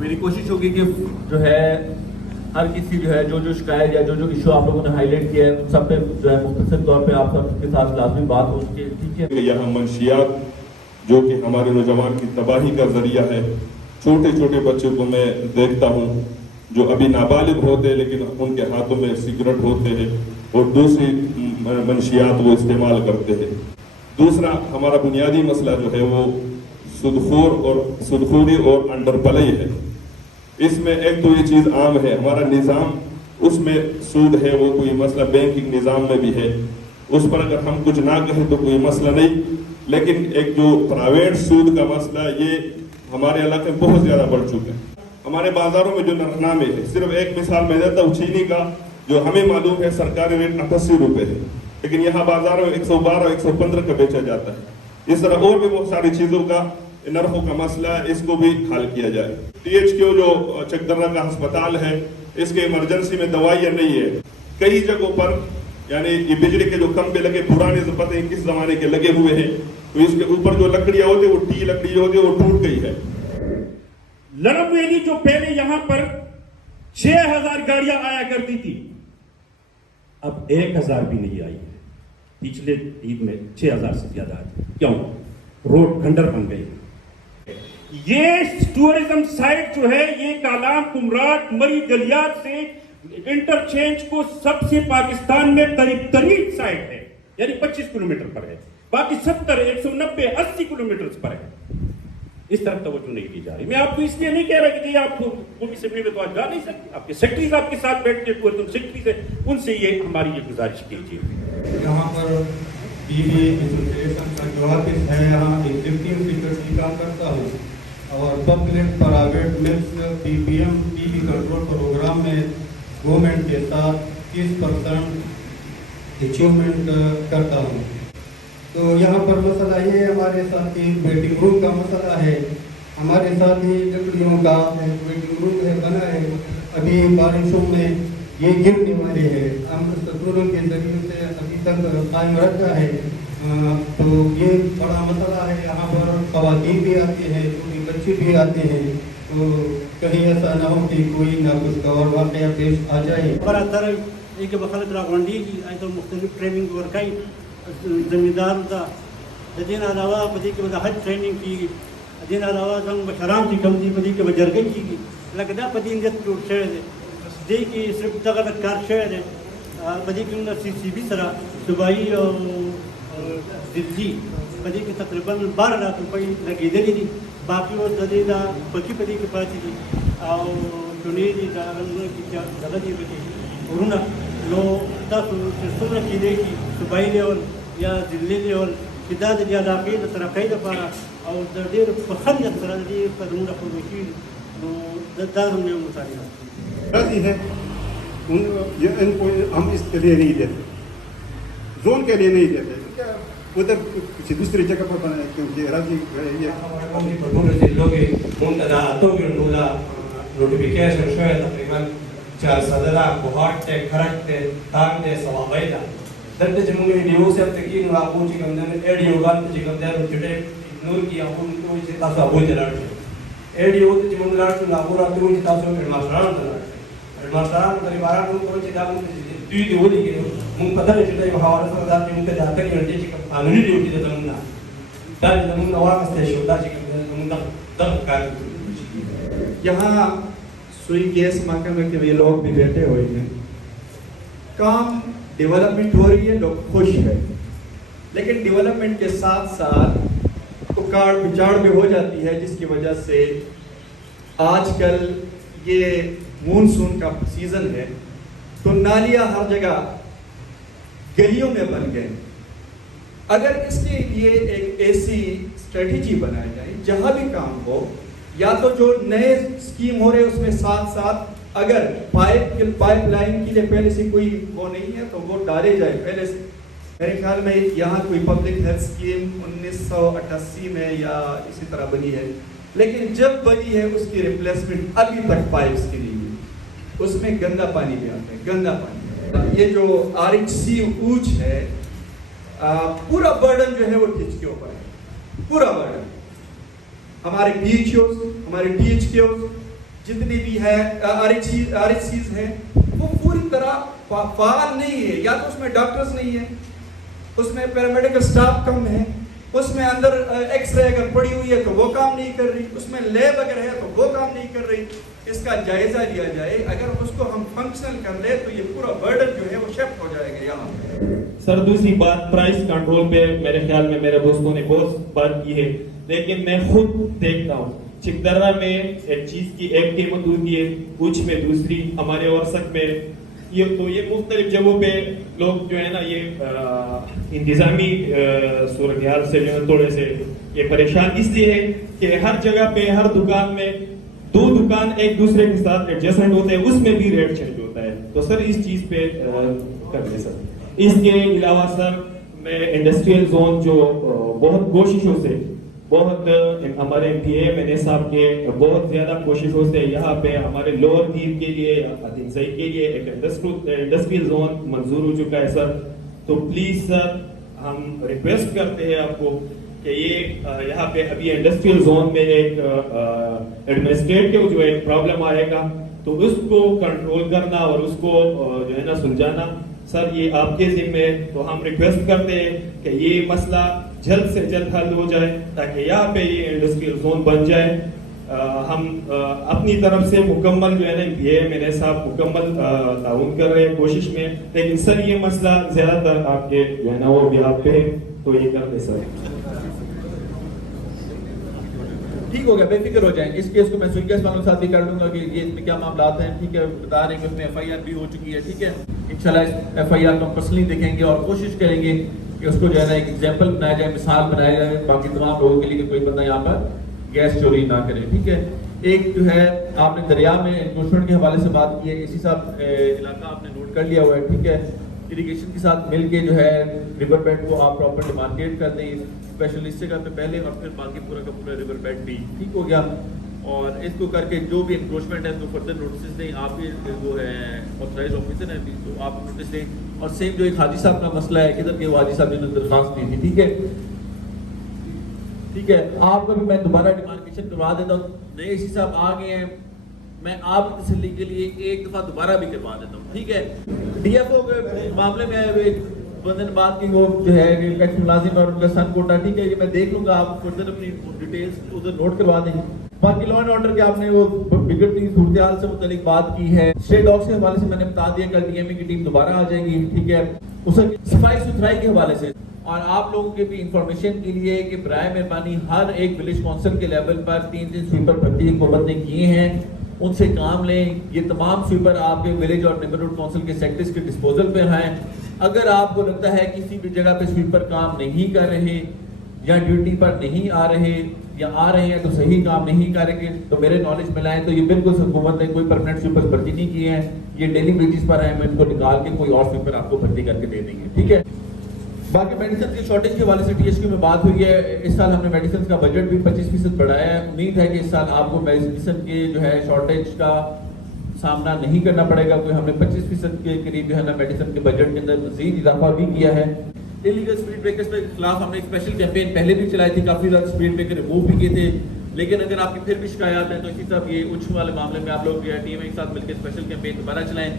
میری کوشش ہوگی کہ جو ہے ہر کسی جو ہے جو شکایت یا جو ایشو آپ لوگوں نے ہائی لائٹ کیا ہے ان سب پہ جو ہے مختصر طور پہ آپ سب کے ساتھ لازمی بات ہو سکے. ٹھیک ہے. یہاں منشیات جو کہ ہمارے نوجوان کی تباہی کا ذریعہ ہے، چھوٹے چھوٹے بچوں کو میں دیکھتا ہوں جو ابھی نابالغ ہوتے ہیں لیکن ان کے ہاتھوں میں سگریٹ ہوتے ہیں اور دوسری منشیات وہ استعمال کرتے ہیں. دوسرا ہمارا بنیادی مسئلہ جو ہے وہ سودخوری اور انڈر پلائی ہے. اس میں ایک تو یہ چیز عام ہے، ہمارا نظام اس میں سود ہے، وہ کوئی مسئلہ بینکنگ نظام میں بھی ہے، اس پر اگر ہم کچھ نہ کہیں تو کوئی مسئلہ نہیں. لیکن ایک جو پرائیویٹ سود کا مسئلہ یہ ہمارے علاقے میں بہت زیادہ بڑھ چکا ہے. ہمارے بازاروں میں جو نرخنامے ہے، صرف ایک مثال میں دیتا ہوں، چینی کا جو ہمیں معلوم ہے سرکاری ریٹ 88 روپے ہے، لیکن یہاں بازاروں میں 112 115 کا بیچا جاتا ہے. اس طرح اور بھی بہت ساری چیزوں کا نرخوں کا مسئلہ ہے، اس کو بھی حل کیا جائے. THQ جو چک درہ کا ہسپتال ہے، اس کے ایمرجنسی میں دوائیاں نہیں ہے. کئی جگہوں پر یعنی یہ بجلی کے جو کھمبے لگے پرانے پتہ نہیں کس زمانے کے لگے ہوئے ہیں، تو اس کے اوپر جو لکڑیاں ہوتی ہیں وہ ٹی لکڑی جو ہوتی ہے وہ ٹوٹ گئی ہے. لرب ویلی جو پہلے یہاں پر 6000 گاڑیاں آیا کرتی تھی، اب 1000 بھی نہیں آئی ہے. پچھلے عید میں 6000 سے زیادہ آئی. کیوں؟ روڈ کھنڈر بن گئی. یہ ٹورزم سائٹ جو ہے یہ کالام کمراٹ مری گلیات سے انٹرچینج کو سب سے پاکستان میں قریب ترین سائٹ ہے، یعنی 25 کلومیٹر پر ہے. باقی 70 190 80 کلومیٹر پر ہے. اس طرف توجہ نہیں دی جا رہی. میں آپ کو اس لیے نہیں کہہ رہا کہ آپ کو اسمبلی میں تو آج جا نہیں سکتے. آپ کے سیکٹریز آپ کے ساتھ بیٹھ کے ٹورزم سیکٹریز ہے، ان سے یہ ہماری یہ گزارش کیجیے. یہاں پر ایسوسیشن کا جو آفس ہے یہاں ایگزیکٹو سیکرٹری کام کرتا ہوں اور public private mix PPM TB control programme میں گورنمنٹ کے ساتھ 30% اچیومنٹ کرتا ہوں. تو یہاں پر مسئلہ یہ ہے، ہمارے ساتھ ہی ویٹنگ روم کا مسئلہ ہے. ہمارے ساتھ ہی لکڑیوں کا ویٹنگ روم ہے بنا ہے، ابھی بارشوں میں یہ گرنے والے ہیں. ہم ستوروں کے ذریعے سے ابھی تک قائم رکھا ہے. تو یہ بڑا مسئلہ ہے. یہاں پر خواتین بھی آتے ہیں، چھوٹے بچے بھی آتے ہیں. تو کہیں ایسا نہ ہو کہ کوئی نہ کچھ اور واقعہ پیش آ جائے. برادر ایک بخلت راغونڈی کی آئی تو مختلف ٹریننگ ورکائی زمیندار کا دین علاوہ بدی کے حج ٹریننگ کی دین علاوہ زنگ بشرام کی کمزی بدی کے بجرگی کی لگدا بدین جت ٹوٹ شہر ہے دی کی صرف تغلط کار شہر ہے بدی کی CCB سرا صوبائی اور دلی بدی کے تقریباً 12 لاکھ روپئے لگی دلی تھی. باقی وہ دلیدہ بکی بدی کے پاس تھی اور چنیری جگہ دی بچی اور لو تک سمر کی دے کی صوبائی لیول یا دلی لیول کدا دلی علاقے ترقی دفارا اور دیر پخندت سرا دی قدمون اپنے وکیل دار میں مطالعہ راضی ہے. ان کو ہم اس کے لیے نہیں دیتے، زون کے لیے نہیں دیتے، ادھر کسی دوسری جگہ پر بنائے کیونکہ راضی لوگ منتدى توقن دولا نوتیفیکیشن شوية تقريبا شهر صدلا بوهارت كاركت تام ده سوابيدا درد جمهوري ديوس يبتكين وابوجي كمدن ايديو غان تجي كمدن جدي نور کی اپون تو سے تاسو ابو جلار ايديو تے جمن لار تو لابورا تو سے تاسو الماسران تلار الماسران تری بارا تو کو چدا کو دوی دی ودی کے من پتہ ہے جدی حوالہ سے ذات من تے جاتے نہیں تے کہ قانونی ڈیوٹی تے تمنا دال من واقع سے شودا جی من دغ کار. یہاں سوئی گیس محکمے کے یہ لوگ بھی بیٹھے ہوئے ہیں. کام ڈیولپمنٹ ہو رہی ہے، لوگ خوش ہیں، لیکن ڈیولپمنٹ کے ساتھ ساتھ اکاڑ پچاڑ بھی ہو جاتی ہے، جس کی وجہ سے آج کل یہ مونسون کا سیزن ہے تو نالیاں ہر جگہ گلیوں میں بن گئے. اگر اس کے لیے ایک ایسی اسٹریٹجی بنائی جائے جہاں بھی کام ہو، یا تو جو نئے اسکیم ہو رہے اس میں ساتھ ساتھ اگر پائپ لائن کے لیے پہلے سے کوئی وہ نہیں ہے تو وہ ڈالے جائے پہلے سے. میرے خیال میں یہاں کوئی پبلک ہیلتھ اسکیم 1988 میں یا اسی طرح بنی ہے، لیکن جب بنی ہے اس کی ریپلیسمنٹ ابھی تک پائپس کی نہیں ہوئی. اس میں گندا پانی بھی آتا ہے، گندا پانی. یہ جو RHC اوچ ہے، پورا برڈن جو ہے وہ ٹچ کے اوپر ہے، پورا برڈن. ہمارے PHOs، ہمارے THKOs जितने भी है RHCs है, वो पूरी तरह फाल नहीं है। या तो उसमें डॉक्टर्स नहीं है, उसमें पैरामेडिकल स्टाफ कम है, उसमें अंदर एक्सरे अगर पड़ी हुई है तो वो काम नहीं कर रही, उसमें लैब अगर है तो वो काम नहीं कर रही। इसका जायजा लिया जाए, अगर उसको हम फंक्शनल कर ले तो ये पूरा बर्डन जो है वो शिफ्ट हो जाएगा यहाँ पे। सर दूसरी बात, प्राइस कंट्रोल पे मेरे ख्याल में मेरे दोस्तों ने बहुत बात की है, लेकिन मैं खुद देखता हूँ चिकदर्रा में एक चीज की एक कीमत होती है, उच में दूसरी, हमारे वर्षक में ये मुख्तलिफ जगहों पे लोग जो है ना ये इंतजामी सूरत हाल से जो है थोड़े से ये परेशान इसलिए है कि हर जगह पे हर दुकान में दो दुकान एक दूसरे के साथ एडजस्टमेंट होते हैं, उसमें भी रेट चेंज होता है। तो सर इस चीज पे कर ले सर। इसके अलावा सर मैं इंडस्ट्रियल जोन जो बहुत कोशिशों से बहुत हमारे PA साहब के बहुत ज्यादा कोशिशों से यहाँ पे हमारे लोअर दीव के लिए अतिसई के लिए एक इंडस्ट्रियल जोन मंजूर हो चुका है सर। तो प्लीज सर हम रिक्वेस्ट करते हैं आपको कि ये यहाँ पे अभी इंडस्ट्रियल जोन में एक एडमिनिस्ट्रेटिव जो एक प्रॉब्लम आएगा तो उसको कंट्रोल करना और उसको जो है ना सुलझाना सर ये आपके जिम्मे। तो हम रिक्वेस्ट करते हैं कि ये मसला जल्द से जल्द हल हो जाए ताकि यहाँ पे ये इंडस्ट्रियल जोन बन जाए। हम अपनी तरफ से मुकम्मल जो है ना PA साहब मुकम्मल ताउन कर रहे हैं कोशिश में, लेकिन सर ये मसला ज्यादातर आपके जो है ना वो बिहार पे है, तो ये कर दे सर। ठीक हो गया, बेफिक्र हो जाएं। इस केस को मैं स्विंगर्स वालों के साथ भी कर लूंगा कि ये इसमें क्या मामलात हैं, ठीक है। बता रहे हैं कि उसमें FIR भी हो चुकी है, ठीक है। इंशाल्लाह FIR को हम पर्सनली देखेंगे और कोशिश करेंगे कि उसको जो है ना एक एग्जाम्पल बनाया जाए, मिसाल बनाया जाए बाकी तमाम लोगों के लिए कि कोई बंदा यहाँ पर गैस चोरी ना करे, ठीक है। एक जो है आपने दरिया में एनक्रोचमेंट के हवाले से बात की है, इसी साथ इलाका आपने नोट कर लिया हुआ है, ठीक है। इरिगेशन के साथ मिलके जो है रिवर बेड को आप प्रॉपर डिमार्केट कर दें, स्पेशलिस्ट जगह पे पहले और फिर बाकी पूरा का पूरा रिवर बेड भी ठीक हो गया। और इसको करके जो भी एनक्रोचमेंट है तो फर्दर नोटिस दें, आप भी वो है ऑथराइज ऑफिसर है तो आप नोटिस दें। और सेम जो एक हाजी साहब का मसला है, किधर के वो हाजी साहब ने दरखास्त दी थी, ठीक है, ठीक है। आपको भी मैं दोबारा डिमार्केशन करवा देता हूँ, नए इसी साहब आ गए हैं, मैं आपकी तसल्ली के लिए एक दफा दोबारा भी करवा देता हूँ, ठीक है। DFO के मामले में एक बंदे ने बात की, वो जो है टैक्स मुलाजिम और उनका सन कोटा, ठीक है, ये मैं देख लूंगा, आप फर्दर अपनी डिटेल्स उधर नोट करवा देंगे। बाकी लॉ एंड ऑर्डर के आपने वो बिगड़ती सूरत हाल से मुतालिक बात की है, स्ट्रे डॉग्स के हवाले से मैंने बता दिया, कल DMA की टीम दोबारा आ जाएगी, ठीक है। उसे सफाई सुथराई के हवाले से और आप लोगों के भी इंफॉर्मेशन के लिए कि बराए मेहरबानी हर एक विलेज काउंसिल के लेवल पर 3 स्वीपर भर्ती हुकूमत ने किए हैं, उनसे काम लें। ये तमाम स्वीपर आपके विलेज और नेबरहुड काउंसिल के सेक्रेटरीज के डिस्पोजल पे हैं। अगर आपको लगता है किसी भी जगह पे स्वीपर काम नहीं कर रहे या ड्यूटी पर नहीं आ रहे या आ रहे हैं तो सही काम नहीं करेंगे तो मेरे नॉलेज में लाएं। तो ये बिल्कुल हुकूमत ने कोई परमानेंट स्वीपर भर्ती नहीं किए हैं, ये डेली बेसिस पर है, मैं इनको निकाल के कोई और स्वीपर आपको भर्ती करके दे देंगे, ठीक है। बाकी मेडिसिन की शॉर्टेज के हवाले से THQ में बात हुई है, इस साल हमने मेडिसिन का बजट भी 25% बढ़ाया है। उम्मीद है कि इस साल आपको मेडिसिन के जो है शॉर्टेज का सामना नहीं करना पड़ेगा। कोई हमने 25% के करीब जो है ना मेडिसिन के बजट के अंदर मजीद इजाफा भी किया है। इलीगल स्पीड ब्रेकर्स के खिलाफ हमने एक स्पेशल कैंपेन पहले भी चलाई थी, काफी ज्यादा स्पीड ब्रेकर रिमूव भी किए थे, लेकिन अगर आपकी फिर भी शिकायत है तो इसी तरह ये उच्च वाले मामले में आप लोग TMA के साथ मिलकर स्पेशल कैंपेन दोबारा चलाएं।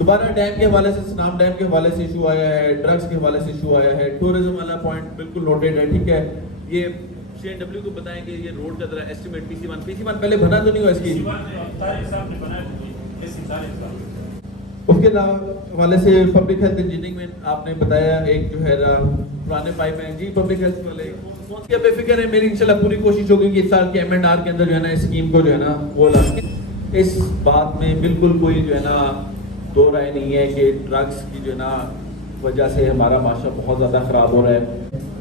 दोबारा डैम के हवाले से, स्नाम डैम के हवाले से इशू आया है, ड्रग्स के हवाले से इशू आया है, टूरिज्म वाला पॉइंट बिल्कुल नोटेड है, ठीक है। ये CNW को बताएं कि ये रोड का जरा एस्टिमेट PC1 पहले बना तो नहीं हुआ इसकी, उसके हवाले से पब्लिक हेल्थ इंजीनियरिंग में आपने बताया एक जो है पुराने पाइप है जी पब्लिक हेल्थ वाले क्या बेफिक्र है। मेरी इंशाल्लाह पूरी कोशिश होगी कि इस साल के M&R के अंदर जो है ना इस स्कीम को जो है ना वो ला। इस बात में बिल्कुल कोई जो है ना दो राय नहीं है कि ड्रग्स की जो है ना वजह से हमारा माशरा बहुत ज़्यादा ख़राब हो रहा है।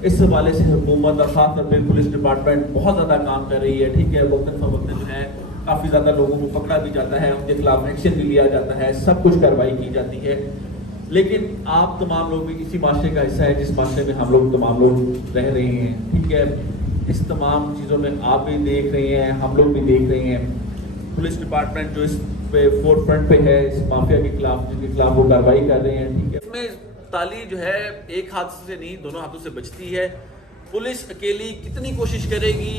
इस हवाले से हुकूमत और खास तौर पर पुलिस डिपार्टमेंट बहुत ज़्यादा काम कर रही है, ठीक है। वक्तन फ़वक्तन जो है काफ़ी ज़्यादा लोगों को पकड़ा भी जाता है, उनके खिलाफ एक्शन भी लिया जाता है, सब कुछ कार्रवाई की जाती है। लेकिन आप तमाम लोग भी इसी माशरे का हिस्सा है जिस माशरे में हम लोग तमाम लोग रह रहे हैं, ठीक है। इस तमाम चीज़ों में आप भी देख रहे हैं, हम लोग भी देख रहे हैं। पुलिस डिपार्टमेंट जो इस पे फोर फ्रंट पे है इस माफिया के खिलाफ, जिनके खिलाफ वो कार्रवाई कर रहे हैं, ठीक है। इसमें ताली जो है एक हाथ से नहीं दोनों हाथों से बचती है। पुलिस अकेली कितनी कोशिश करेगी,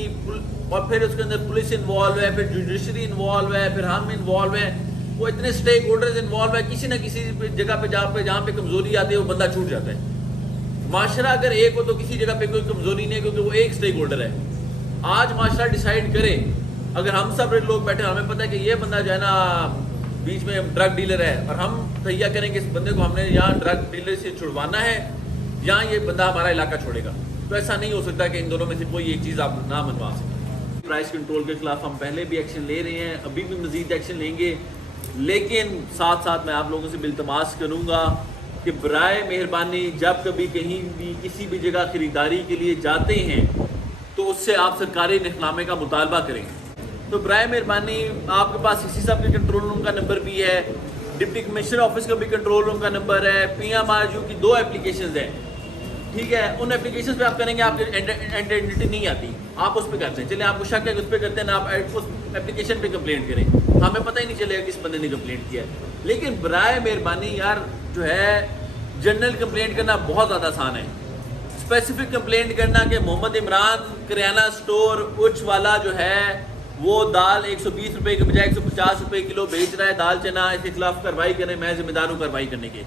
और फिर उसके अंदर पुलिस इन्वॉल्व है, फिर जुडिशरी इन्वॉल्व है, फिर हम इन्वॉल्व हैं, वो इतने स्टेक होल्डर्स इन्वॉल्व है, किसी न किसी जगह पे जहाँ पे कमजोरी आती है वो बंदा छूट जाता है। माशरा अगर एक हो तो किसी जगह पे कोई कमजोरी नहीं है, क्योंकि वो एक स्टेक होल्डर है। आज माशरा डिसाइड करे, अगर हम सब लोग बैठे हमें पता है कि ये बंदा जो है ना बीच में ड्रग डीलर है, और हम तैयार करेंगे इस बंदे को हमने यहाँ ड्रग डीलर से छुड़वाना है, यहाँ ये बंदा हमारा इलाका छोड़ेगा, तो ऐसा नहीं हो सकता कि इन दोनों में से कोई एक चीज़ आप ना मनवा सकें। प्राइस कंट्रोल के खिलाफ हम पहले भी एक्शन ले रहे हैं, अभी भी मजीद एक्शन लेंगे, लेकिन साथ साथ मैं आप लोगों से बिल्तमास करूँगा कि बराए मेहरबानी जब कभी कहीं भी किसी भी जगह ख़रीदारी के लिए जाते हैं तो उससे आप सरकारी निखनामे का मुतालबा करें। तो बराए मेहरबानी आपके पास इसी साहब के कंट्रोल रूम का नंबर भी है, डिप्टी कमिश्नर ऑफिस का भी कंट्रोल रूम का नंबर है, PMRU की 2 एप्लीकेशंस हैं, ठीक है। उन एप्लीकेशंस पे आप करेंगे, आपकी आइडेंटिटी नहीं आती, आप उस पर करते हैं, चले आपको शक है उस पर करते हैं ना, आप उस एप्लीकेशन पे कंप्लेंट करें, हमें पता ही नहीं चलेगा किस बंदे ने कंप्लेंट किया है। लेकिन बराए मेहरबानी यार जो है जनरल कंप्लेंट करना बहुत ज़्यादा आसान है, स्पेसिफिक कंप्लेंट करना कि मोहम्मद इमरान करियाना स्टोर उच्च वाला जो है वो दाल 120 रुपये के बजाय 150 रुपये किलो बेच रहा है, दाल चना, इसके खिलाफ कार्रवाई करें, मैं जिम्मेदार हूँ कार्रवाई करने के।